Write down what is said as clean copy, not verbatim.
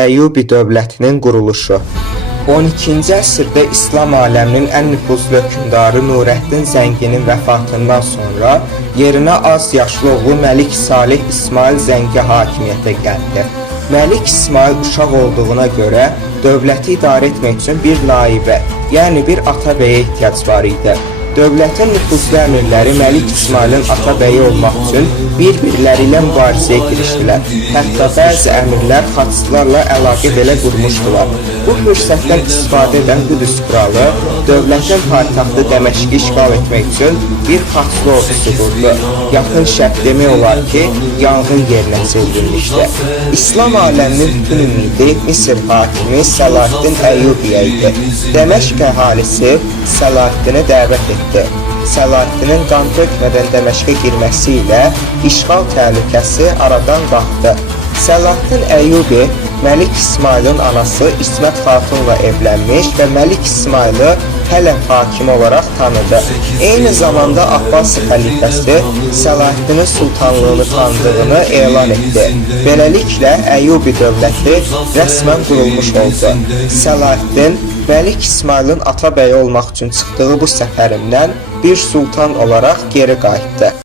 Əyyubi dövlətinin quruluşu. 12-ci əsrdə İslam aləminin ən nüfuzlu hökmdarı Nurəddin Zənginin vəfatından sonra yerinə az yaşlı oğlu Məlik Salih İsmail Zəngi hakimiyyətə gəldi. Məlik İsmail uşaq olduğuna görə dövləti idarə etmək üçün bir naibə, yəni bir atabəyə ehtiyac var idi. Dövlətin nüfuzlu əmirləri Məlik İsmailin atabəyi olmaq üçün bir-birləri ilə mübarizəyə girişdilər. Hətta bəzi əmirlər xaççılarla əlaqə belə qurmuşdular. Bu fürsətdən istifadə edən Qüdüs kralı dövlətin paytaxtı Dəməşqi işğal etmək üçün bir xaçlı ordusu qurdu. Yaxın şərq demək olar ki, yanğın yerinə çevrilmişdi. İslam aləminin bütün ümidi Misir hakimi Səlahiddin Əyyubiyə idi. Dəməşq əhalisi Səlahiddini dəvət etdi. Səlahiddinin qan tökmədən Dəməşqə girməsi ilə işğal təhlükəsi aradan qalxdı. Səlahiddin Əyyubi Məlik İsmailin anası İsmət Xatunla evlənmiş və Məlik İsmailı Hələb hakimi olaraq tanıdı. Eyni zamanda Abbas xəlifəsi Səlahiddinin sultanlığını tanıdığını elan etdi. Beləliklə Əyyubi dövləti rəsmən qurulmuş oldu. Səlahiddin Məlik İsmailin atabəyi olmaq üçün çıxdığı bu səfərindən bir sultan olaraq geri qayıtdı.